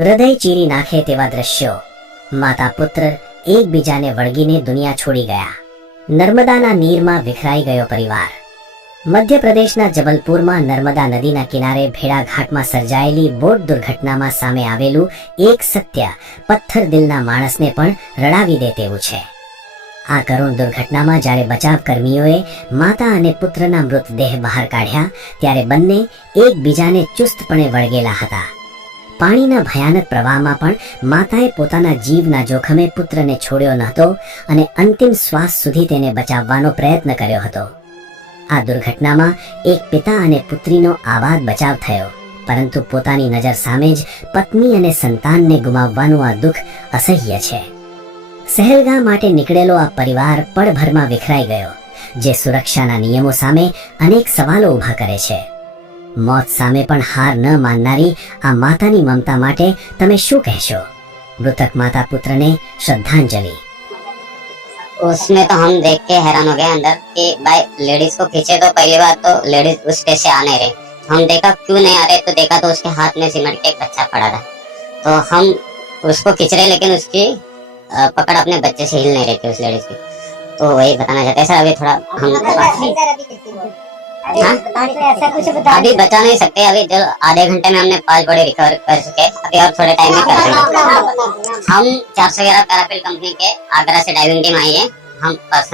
હૃદય ચીરી નાખે તેવા દ્રશ્યો। માતા પુત્ર એકબીજાને વળગીને દુનિયા છોડી ગયા। નર્મદાના નીરમાં વિખરાઈ ગયો પરિવાર। મધ્યપ્રદેશના જબલપુરમાં નર્મદા નદીના કિનારે ભેડાઘાટમાં સર્જાયેલી બોટ દુર્ઘટનામાં સામે આવેલું એક સત્ય પથ્થર દિલના માણસને પણ રડાવી દે તેવું છે। આ કરુણ દુર્ઘટનામાં જ્યારે બચાવ કર્મીઓએ માતા અને પુત્રના મૃતદેહ બહાર કાઢ્યા ત્યારે બંને એકબીજાને ચુસ્તપણે વળગેલા હતા। પાણીના ભયાનક પ્રવાહમાં પણ માતાએ પોતાના જીવના જોખમે પુત્રને છોડ્યો નહોતો અને અંતિમ શ્વાસ સુધી તેને બચાવવાનો પ્રયત્ન કર્યો હતો। આ દુર્ઘટનામાં એક પિતા અને પુત્રીનો આબાદ બચાવ થયો, પરંતુ પોતાની નજર સામે જ પત્ની અને સંતાનને ગુમાવવાનું આ દુઃખ અસહ્ય છે। સહેલગાહ માટે નીકળેલો આ પરિવાર પળભરમાં વિખરાઈ ગયો, જે સુરક્ષાના નિયમો સામે અનેક સવાલો ઊભા કરે છે। મોત સામે પણ હાર ન માનનારી આ માતાની મમતા માટે તમે શું કહેશો? મૃતક માતા પુત્રને શ્રદ્ધાંજલિ। उसमें तो हम देख के हैरान हो गए अंदर कि भाई लेडीज को खींचे तो पहली बात तो लेडीज उस स्टेज से आने रहे। हम देखा क्यों नहीं आ रहे, तो देखा तो उसके हाथ में सिमट के एक बच्चा पड़ा था। तो हम उसको खींच रहे लेकिन उसकी पकड़ अपने बच्चे से हिल नहीं रही थी उस लेडीज की। तो वही बताना चाहते हैं सर। अभी थोड़ा हम अभी बता नहीं सकते। अभी जो आधे घंटे में हमने 5 बॉडी रिकवर कर चुके, अभी और थोड़े टाइम में कर देंगे। हम 411 पैराफिल कंपनी के आगरा से डाइविंग टीम आई है। हम